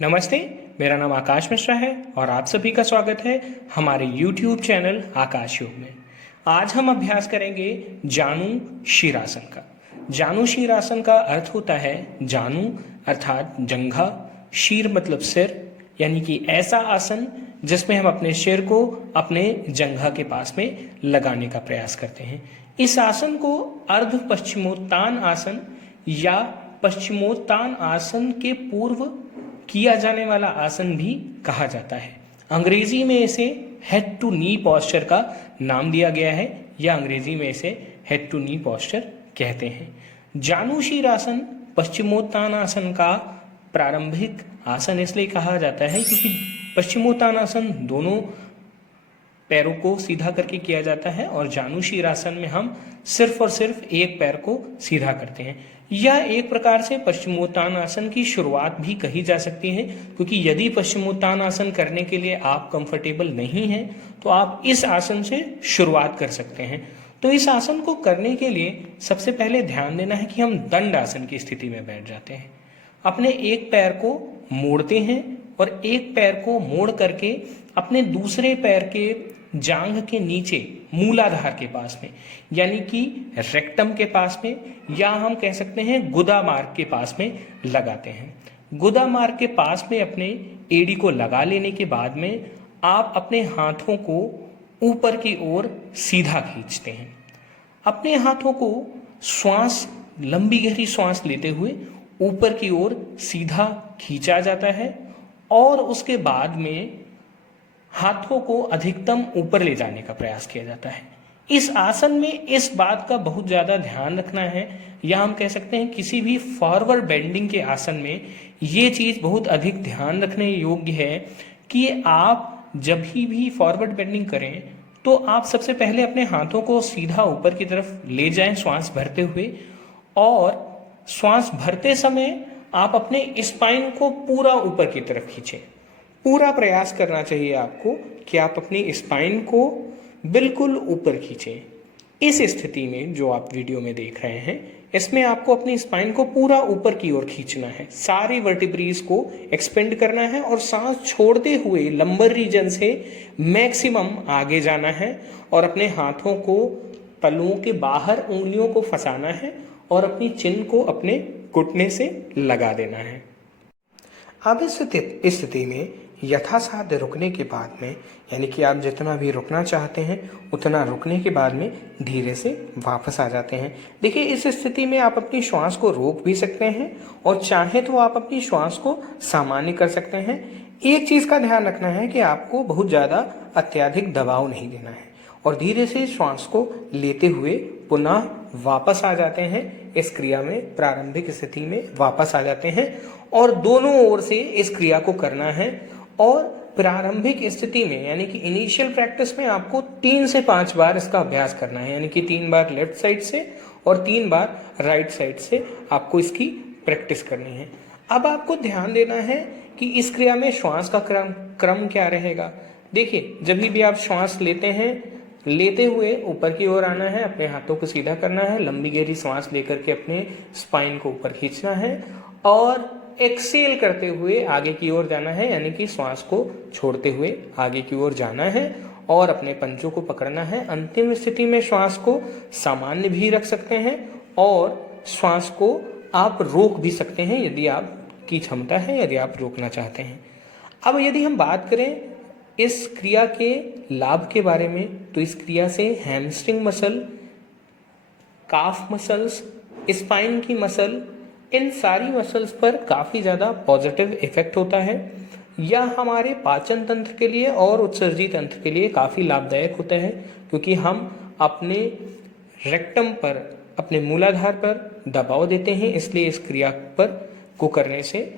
नमस्ते। मेरा नाम आकाश मिश्रा है और आप सभी का स्वागत है हमारे YouTube चैनल आकाश योग में। आज हम अभ्यास करेंगे जानु शीरासन का। जानु शीरासन का अर्थ होता है जानु अर्थात जंघा, शीर मतलब सिर, यानी कि ऐसा आसन जिसमें हम अपने सिर को अपने जंघा के पास में लगाने का प्रयास करते हैं। इस आसन को अर्ध पश्चिमोत्तान आसन या पश्चिमोत्तान आसन के पूर्व किया जाने वाला आसन भी कहा जाता है। अंग्रेजी में इसे हेड टू नी पोस्चर का नाम दिया गया है या अंग्रेजी में इसे हेड टू नी पोस्चर कहते हैं। जानु शीरासन पश्चिमोत्तान आसन का प्रारंभिक आसन इसलिए कहा जाता है क्योंकि पश्चिमोत्तान आसन दोनों पैरों को सीधा करके किया जाता है और जानु शीरासन में हम सिर्फ और सिर्फ एक पैर को सीधा करते हैं। यह एक प्रकार से पश्चिमोत्तान आसन की शुरुआत भी कही जा सकती है, क्योंकि यदि पश्चिमोत्तान आसन करने के लिए आप कंफर्टेबल नहीं हैं तो आप इस आसन से शुरुआत कर सकते हैं। तो इस आसन को करने के लिए सबसे पहले ध्यान देना है कि हम दंड आसन की स्थिति में बैठ जाते हैं। अपने एक पैर को मोड़ते हैं और एक पैर को मोड़ करके अपने दूसरे पैर के जांघ के नीचे मूलाधार के पास में, यानी कि रेक्टम के पास में, या हम कह सकते हैं गुदा मार्ग के पास में लगाते हैं। गुदा मार्ग के पास में अपने एड़ी को लगा लेने के बाद में आप अपने हाथों को ऊपर की ओर सीधा खींचते हैं। अपने हाथों को श्वास, लंबी गहरी श्वास लेते हुए ऊपर की ओर सीधा खींचा जाता है और उसके बाद में हाथों को अधिकतम ऊपर ले जाने का प्रयास किया जाता है। इस आसन में इस बात का बहुत ज़्यादा ध्यान रखना है, या हम कह सकते हैं किसी भी फॉरवर्ड बेंडिंग के आसन में ये चीज़ बहुत अधिक ध्यान रखने योग्य है कि आप जब भी फॉरवर्ड बेंडिंग करें तो आप सबसे पहले अपने हाथों को सीधा ऊपर की तरफ ले जाएं श्वास भरते हुए, और श्वास भरते समय आप अपने स्पाइन को पूरा ऊपर की तरफ खींचें। पूरा प्रयास करना चाहिए आपको कि आप अपनी स्पाइन को बिल्कुल ऊपर खींचें। इस स्थिति में जो आप वीडियो में देख रहे हैं, इसमें आपको अपनी स्पाइन को पूरा ऊपर की ओर खींचना है, सारी वर्टिब्रीज को एक्सपेंड करना है और सांस छोड़ते हुए लंबर रीजन से मैक्सिमम आगे जाना है और अपने हाथों को तलुओं के बाहर उंगलियों को फंसाना है और अपनी चिन को अपने घुटने से लगा देना है। अब इस स्थिति में यथासाध्य रुकने के बाद में, यानी कि आप जितना भी रुकना चाहते हैं उतना रुकने के बाद में धीरे से वापस आ जाते हैं। देखिए, इस स्थिति में आप अपनी श्वास को रोक भी सकते हैं और चाहे तो आप अपनी श्वास को सामान्य कर सकते हैं। एक चीज़ का ध्यान रखना है कि आपको बहुत ज़्यादा अत्यधिक दबाव नहीं देना है और धीरे से श्वास को लेते हुए पुनः वापस आ जाते हैं। इस क्रिया में प्रारंभिक स्थिति में वापस आ जाते हैं और दोनों ओर से इस क्रिया को करना है। और प्रारंभिक स्थिति में, यानी कि इनिशियल प्रैक्टिस में, आपको 3 से 5 बार इसका अभ्यास करना है, यानी कि 3 बार लेफ्ट साइड से और 3 बार राइट साइड से आपको इसकी प्रैक्टिस करनी है। अब आपको ध्यान देना है कि इस क्रिया में श्वास का क्रम क्या रहेगा। देखिए, जब भी आप श्वास लेते हैं, लेते हुए ऊपर की ओर आना है, अपने हाथों को सीधा करना है, लंबी गहरी सांस लेकर के अपने स्पाइन को ऊपर खींचना है और एक्सेल करते हुए आगे की ओर जाना है, यानी कि श्वास को छोड़ते हुए आगे की ओर जाना है और अपने पंजों को पकड़ना है। अंतिम स्थिति में श्वास को सामान्य भी रख सकते हैं और श्वास को आप रोक भी सकते हैं यदि आपकी क्षमता है, यदि आप रोकना चाहते हैं। अब यदि हम बात करें इस क्रिया के लाभ के बारे में, तो इस क्रिया से हैमस्ट्रिंग मसल, काफ मसल्स, स्पाइन की मसल, इन सारी मसल्स पर काफ़ी ज़्यादा पॉजिटिव इफेक्ट होता है। यह हमारे पाचन तंत्र के लिए और उत्सर्जी तंत्र के लिए काफ़ी लाभदायक होता है, क्योंकि हम अपने रेक्टम पर, अपने मूलाधार पर दबाव देते हैं, इसलिए इस क्रिया पर को करने से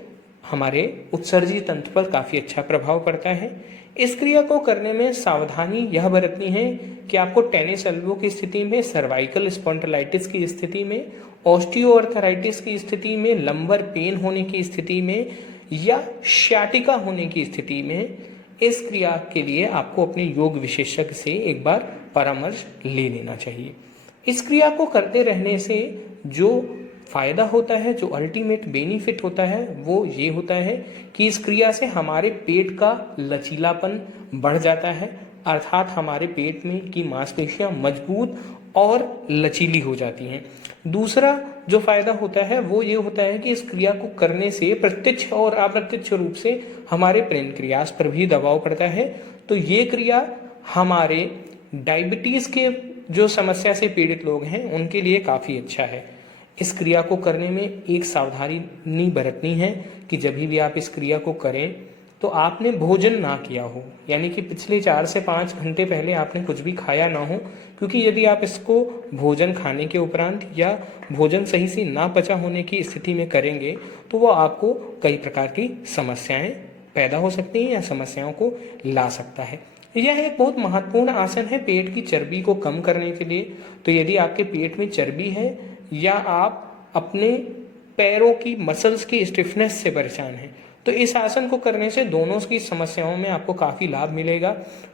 हमारे उत्सर्जी तंत्र पर काफ़ी अच्छा प्रभाव पड़ता है। इस क्रिया को करने में सावधानी यह बरतनी है कि आपको टेनिस एल्बो की स्थिति में, सर्वाइकल स्पॉन्डिलाइटिस की स्थिति में, ऑस्टियोआर्थराइटिस की स्थिति में, लंबर पेन होने की स्थिति में या शाटिका होने की स्थिति में इस क्रिया के लिए आपको अपने योग विशेषज्ञ से एक बार परामर्श ले लेना चाहिए। इस क्रिया को करते रहने से जो फ़ायदा होता है, जो अल्टीमेट बेनिफिट होता है वो ये होता है कि इस क्रिया से हमारे पेट का लचीलापन बढ़ जाता है, अर्थात हमारे पेट में की मांसपेशियां मजबूत और लचीली हो जाती हैं। दूसरा जो फायदा होता है वो ये होता है कि इस क्रिया को करने से प्रत्यक्ष और अप्रत्यक्ष रूप से हमारे पेनक्रियास पर भी दबाव पड़ता है। तो ये क्रिया हमारे डायबिटीज के जो समस्या से पीड़ित लोग हैं उनके लिए काफ़ी अच्छा है। इस क्रिया को करने में एक सावधानी बरतनी है कि जब भी आप इस क्रिया को करें तो आपने भोजन ना किया हो, यानी कि पिछले 4 से 5 घंटे पहले आपने कुछ भी खाया ना हो, क्योंकि यदि आप इसको भोजन खाने के उपरांत या भोजन सही से ना पचा होने की स्थिति में करेंगे तो वो आपको कई प्रकार की समस्याएं पैदा हो सकती हैं या समस्याओं को ला सकता है। यह एक बहुत महत्वपूर्ण आसन है पेट की चर्बी को कम करने के लिए। तो यदि आपके पेट में चर्बी है या आप अपने पैरों की मसल्स की स्टिफनेस से परेशान हैं तो इस आसन को करने से दोनों की समस्याओं में आपको काफ़ी लाभ मिलेगा।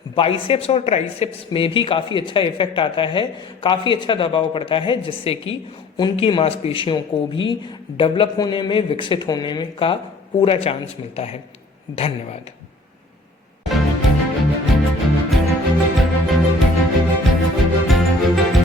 बाइसेप्स और ट्राइसेप्स में भी काफ़ी अच्छा इफेक्ट आता है, काफ़ी अच्छा दबाव पड़ता है, जिससे कि उनकी मांसपेशियों को भी डेवलप होने में, विकसित होने में का पूरा चांस मिलता है। धन्यवाद।